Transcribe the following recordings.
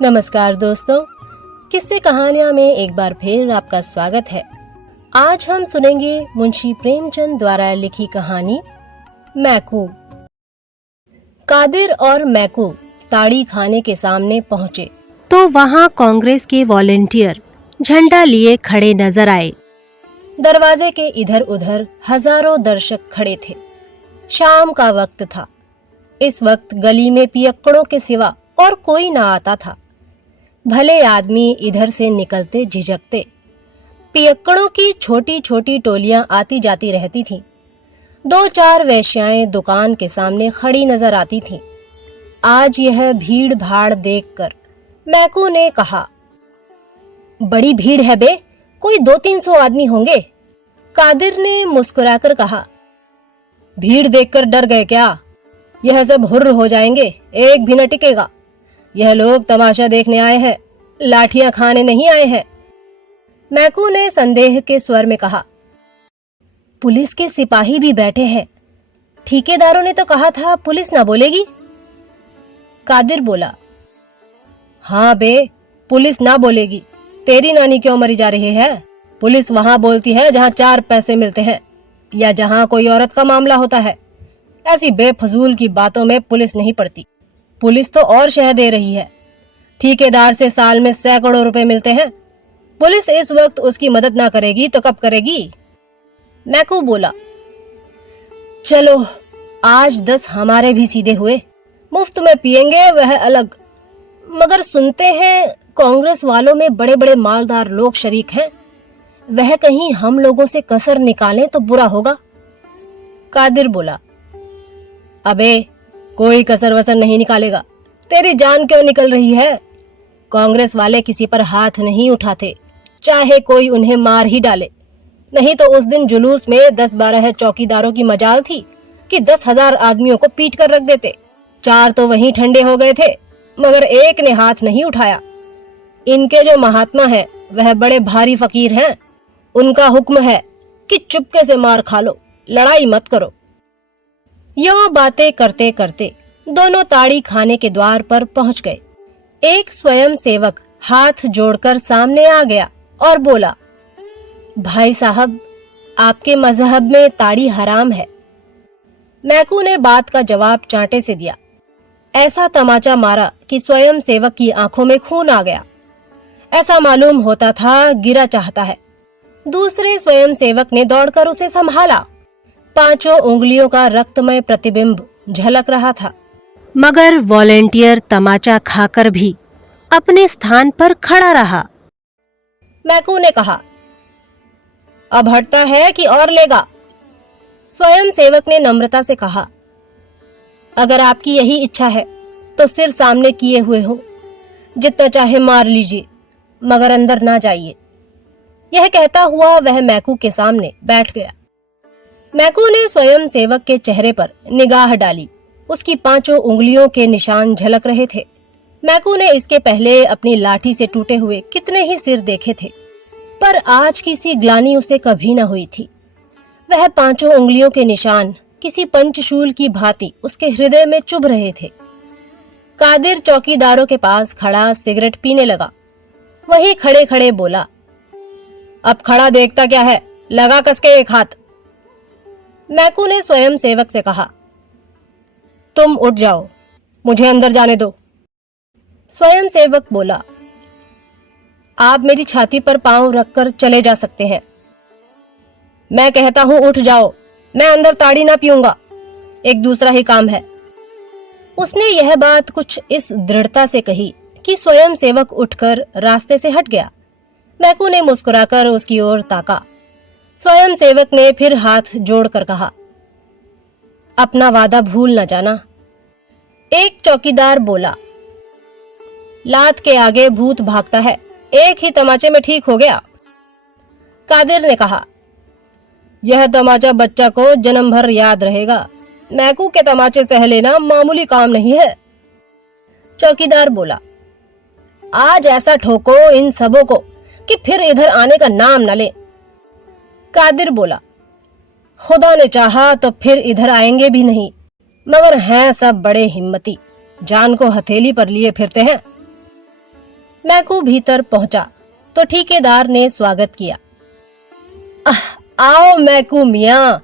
नमस्कार दोस्तों, किस्से कहानियां में एक बार फिर आपका स्वागत है। आज हम सुनेंगे मुंशी प्रेमचंद द्वारा लिखी कहानी मैकू। कादिर और मैकू ताड़ी खाने के सामने पहुंचे तो वहां कांग्रेस के वॉलेंटियर झंडा लिए खड़े नजर आए। दरवाजे के इधर उधर हजारों दर्शक खड़े थे। शाम का वक्त था। इस वक्त गली में पियक्कड़ों के सिवा और कोई ना आता था। भले आदमी इधर से निकलते झिझकते। पियक्कड़ों की छोटी छोटी टोलियां आती जाती रहती थीं। 2-4 वेश्याएं दुकान के सामने खड़ी नजर आती थीं। आज यह भीड़ भाड़ देखकर मैकू ने कहा, बड़ी भीड़ है बे, कोई 200-300 आदमी होंगे। कादिर ने मुस्कुराकर कहा, भीड़ देखकर डर गए क्या? यह सब हुर्र हो जाएंगे, एक भी न टिकेगा। यह लोग तमाशा देखने आए हैं, लाठियां खाने नहीं आए हैं। मैकू ने संदेह के स्वर में कहा, पुलिस के सिपाही भी बैठे हैं। ठेकेदारों ने तो कहा था पुलिस ना बोलेगी। कादिर बोला, हाँ बे, पुलिस ना बोलेगी। तेरी नानी क्यों मरी जा रही है? पुलिस वहां बोलती है जहां 4 पैसे मिलते हैं या जहां कोई औरत का मामला होता है। ऐसी बेफजूल की बातों में पुलिस नहीं पड़ती। पुलिस तो और शह दे रही है। ठेकेदार से साल में सैकड़ों रुपए मिलते हैं। पुलिस इस वक्त उसकी मदद ना करेगी तो कब करेगी? मैकू बोला, चलो आज 10 हमारे भी सीधे हुए। मुफ्त में पिएंगे वह अलग, मगर सुनते हैं कांग्रेस वालों में बड़े बड़े मालदार लोग शरीक हैं। वह कहीं हम लोगों से कसर निकालें तो बुरा होगा। कादिर बोला, अबे कोई कसर वसर नहीं निकालेगा। तेरी जान क्यों निकल रही है? कांग्रेस वाले किसी पर हाथ नहीं उठाते, चाहे कोई उन्हें मार ही डाले। नहीं तो उस दिन जुलूस में 10-12 चौकीदारों की मजाल थी कि 10,000 आदमियों को पीट कर रख देते। 4 तो वहीं ठंडे हो गए थे, मगर एक ने हाथ नहीं उठाया। इनके जो महात्मा है वह बड़े भारी फकीर हैं। उनका हुक्म है कि चुपके से मार खा लो, लड़ाई मत करो। यह बातें करते करते दोनों ताड़ी खाने के द्वार पर पहुंच गए। एक स्वयं सेवक हाथ जोड़कर सामने आ गया और बोला, भाई साहब, आपके मजहब में ताड़ी हराम है। मैकू ने बात का जवाब चांटे से दिया। ऐसा तमाचा मारा कि स्वयं सेवक की आंखों में खून आ गया। ऐसा मालूम होता था गिरा चाहता है। दूसरे स्वयं सेवक ने दौड़कर उसे संभाला। 5 उंगलियों का रक्तमय प्रतिबिंब झलक रहा था, मगर वॉलेंटियर तमाचा खाकर भी अपने स्थान पर खड़ा रहा। मैकू ने कहा, अब हटता है कि और लेगा? स्वयं सेवक ने नम्रता से कहा, अगर आपकी यही इच्छा है तो सिर सामने किए हुए हो, जितना चाहे मार लीजिए, मगर अंदर ना जाइए। यह कहता हुआ वह मैकू के सामने बैठ गया। मैकू ने स्वयं सेवक के चेहरे पर निगाह डाली। उसकी 5 उंगलियों के निशान झलक रहे थे। मैकू ने इसके पहले अपनी लाठी से टूटे हुए कितने ही सिर देखे थे, पर आज की सी ग्लानि उसे कभी न हुई थी। वह 5 उंगलियों के निशान किसी पंचशूल की भांति उसके हृदय में चुभ रहे थे। कादिर चौकीदारों के पास खड़ा सिगरेट पीने लगा। वही खड़े खड़े बोला, अब खड़ा देखता क्या है, लगा कसके एक हाथ। मैकू ने स्वयं सेवक से कहा, तुम उठ जाओ, मुझे अंदर जाने दो। स्वयं सेवक बोला, आप मेरी छाती पर पांव रखकर चले जा सकते हैं। मैं कहता हूं उठ जाओ, मैं अंदर ताड़ी ना पीऊंगा, एक दूसरा ही काम है। उसने यह बात कुछ इस दृढ़ता से कही कि स्वयं सेवक उठकर रास्ते से हट गया। मैकू ने मुस्कुराकर उसकी ओर ताका। स्वयं सेवक ने फिर हाथ जोड़कर कहा, अपना वादा भूल न जाना। एक चौकीदार बोला, लात के आगे भूत भागता है, एक ही तमाचे में ठीक हो गया। कादिर ने कहा, यह तमाचा बच्चा को जन्म भर याद रहेगा। मैकू के तमाचे सह लेना मामूली काम नहीं है। चौकीदार बोला, आज ऐसा ठोको इन सबों को कि फिर इधर आने का नाम न ले। कादिर बोला, खुदा ने चाहा तो फिर इधर आएंगे भी नहीं, मगर हैं सब बड़े हिम्मती, जान को हथेली पर लिए फिरते हैं। मैकू भीतर पहुंचा तो ठेकेदार ने स्वागत किया। आओ मैकू मियाँ,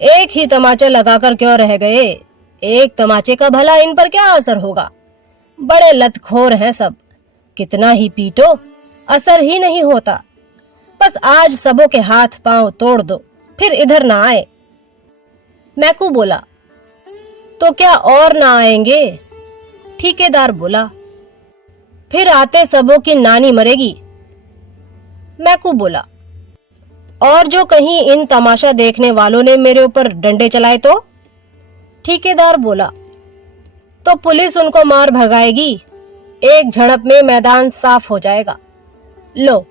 एक ही तमाचा लगाकर क्यों रह गए? एक तमाचे का भला इन पर क्या असर होगा? बड़े लतखोर हैं सब, कितना ही पीटो असर ही नहीं होता। बस आज सबों के हाथ पांव तोड़ दो, फिर इधर ना आए। मैकू बोला, तो क्या और ना आएंगे? ठेकेदार बोला, फिर आते सबों की नानी मरेगी। मैकू बोला, और जो कहीं इन तमाशा देखने वालों ने मेरे ऊपर डंडे चलाए तो? ठेकेदार बोला, तो पुलिस उनको मार भगाएगी, एक झड़प में मैदान साफ हो जाएगा। लो,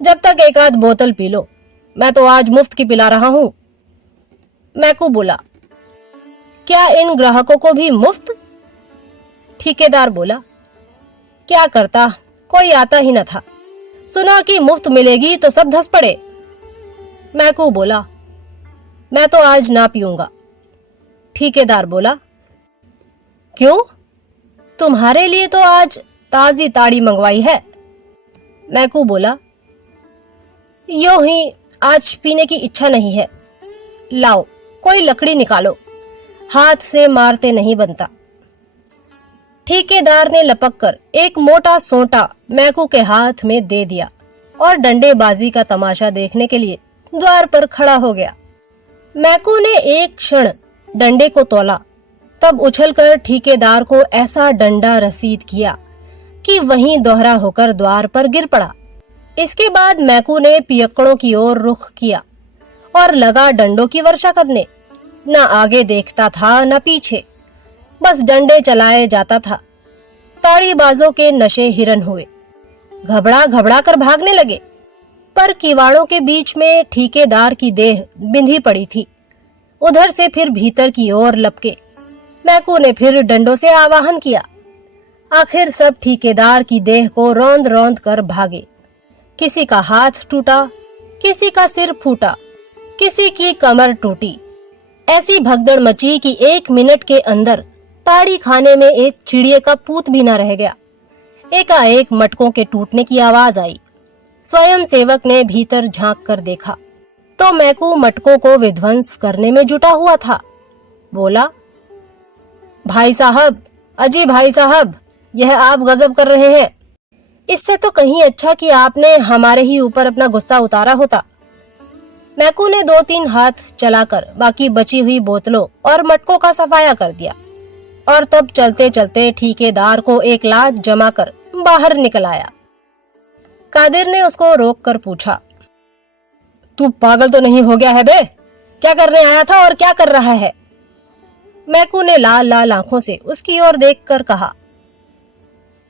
जब तक एक आध बोतल पी लो, मैं तो आज मुफ्त की पिला रहा हूं। मैकू बोला, क्या इन ग्राहकों को भी मुफ्त? ठेकेदार बोला, क्या करता, कोई आता ही न था, सुना कि मुफ्त मिलेगी तो सब धस पड़े। मैकू बोला, मैं तो आज ना पीऊंगा। ठेकेदार बोला, क्यों? तुम्हारे लिए तो आज ताजी ताड़ी मंगवाई है। मैकू बोला, यूं ही आज पीने की इच्छा नहीं है। लाओ, कोई लकड़ी निकालो, हाथ से मारते नहीं बनता। ठेकेदार ने लपककर एक मोटा सोंटा मैकू के हाथ में दे दिया और डंडेबाजी का तमाशा देखने के लिए द्वार पर खड़ा हो गया। मैकू ने एक क्षण डंडे को तोला, तब उछलकर ठेकेदार को ऐसा डंडा रसीद किया कि वहीं दोहरा होकर द्वार पर गिर पड़ा। इसके बाद मैकू ने पियक्कड़ों की ओर रुख किया और लगा डंडों की वर्षा करने। न आगे देखता था न पीछे, बस डंडे चलाए जाता था। ताड़ीबाजों के नशे हिरन हुए, घबरा घबरा कर भागने लगे, पर किवाड़ों के बीच में ठेकेदार की देह बिंधी पड़ी थी। उधर से फिर भीतर की ओर लपके। मैकू ने फिर डंडों से आवाहन किया। आखिर सब ठेकेदार की देह को रौंद रौंद कर भागे। किसी का हाथ टूटा, किसी का सिर फूटा, किसी की कमर टूटी। ऐसी भगदड़ मची कि 1 मिनट के अंदर ताड़ी खाने में एक चिड़िए का पूत भी न रह गया। एकाएक मटकों के टूटने की आवाज आई। स्वयं सेवक ने भीतर झांक कर देखा तो मैकू मटकों को विध्वंस करने में जुटा हुआ था। बोला, भाई साहब, अजी भाई साहब, यह आप गजब कर रहे हैं। इससे तो कहीं अच्छा कि आपने हमारे ही ऊपर अपना गुस्सा उतारा होता। मैकू ने 2-3 हाथ चलाकर बाकी बची हुई बोतलों और मटकों का सफाया कर दिया और तब चलते चलते ठेकेदार को एक लात जमा कर बाहर निकल आया। कादिर ने उसको रोक कर पूछा, तू पागल तो नहीं हो गया है बे? क्या करने आया था और क्या कर रहा है? मैकू ने लाल लाल आंखों से उसकी ओर देखकर कहा,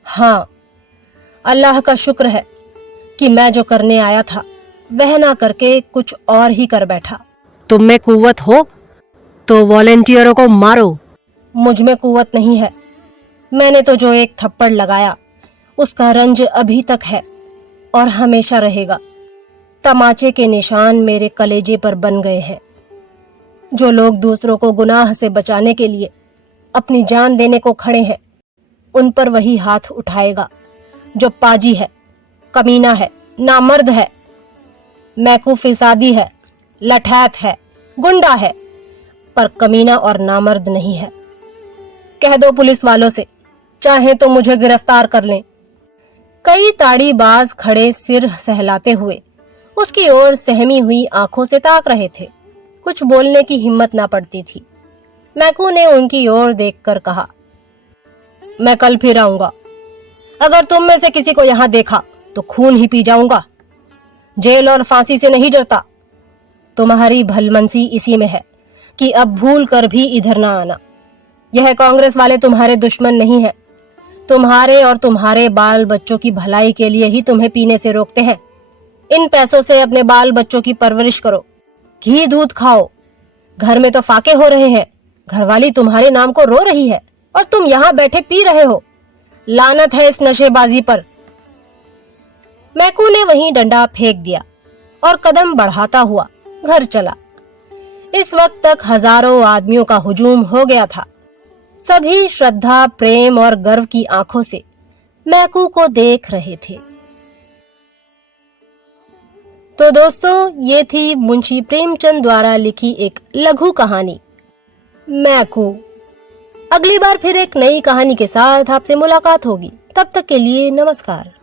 हाँ, अल्लाह का शुक्र है कि मैं जो करने आया था वह ना करके कुछ और ही कर बैठा। तुम में कुव्वत हो तो वॉलेंटियरों को मारो। मुझ में कुव्वत नहीं है। मैंने तो जो एक थप्पड़ लगाया उसका रंज अभी तक है और हमेशा रहेगा। तमाचे के निशान मेरे कलेजे पर बन गए हैं। जो लोग दूसरों को गुनाह से बचाने के लिए अपनी जान देने को खड़े हैं, उन पर वही हाथ उठाएगा जो पाजी है, कमीना है, नामर्द है। मैकू फिसादी है, लठैत है, गुंडा है, पर कमीना और नामर्द नहीं है। कह दो पुलिस वालों से, चाहे तो मुझे गिरफ्तार कर लें। कई ताड़ीबाज खड़े सिर सहलाते हुए उसकी ओर सहमी हुई आंखों से ताक रहे थे। कुछ बोलने की हिम्मत ना पड़ती थी। मैकू ने उनकी ओर देखकर कहा, मैं कल फिर आऊंगा। अगर तुम में से किसी को यहां देखा तो खून ही पी जाऊंगा। जेल और फांसी से नहीं डरता। तुम्हारी भलमनसी इसी में है कि अब भूल कर भी इधर ना आना। यह कांग्रेस वाले तुम्हारे दुश्मन नहीं हैं। तुम्हारे और तुम्हारे बाल बच्चों की भलाई के लिए ही तुम्हें पीने से रोकते हैं। इन पैसों से अपने बाल बच्चों की परवरिश करो, घी दूध खाओ। घर में तो फाके हो रहे हैं, घरवाली तुम्हारे नाम को रो रही है और तुम यहाँ बैठे पी रहे हो। लानत है इस नशेबाजी पर। मैकू ने वहीं डंडा फेंक दिया और कदम बढ़ाता हुआ घर चला। इस वक्त तक हजारों आदमियों का हुजूम हो गया था। सभी श्रद्धा, प्रेम और गर्व की आंखों से मैकू को देख रहे थे। तो दोस्तों, ये थी मुंशी प्रेमचंद द्वारा लिखी एक लघु कहानी मैकू। अगली बार फिर एक नई कहानी के साथ आपसे मुलाकात होगी। तब तक के लिए नमस्कार।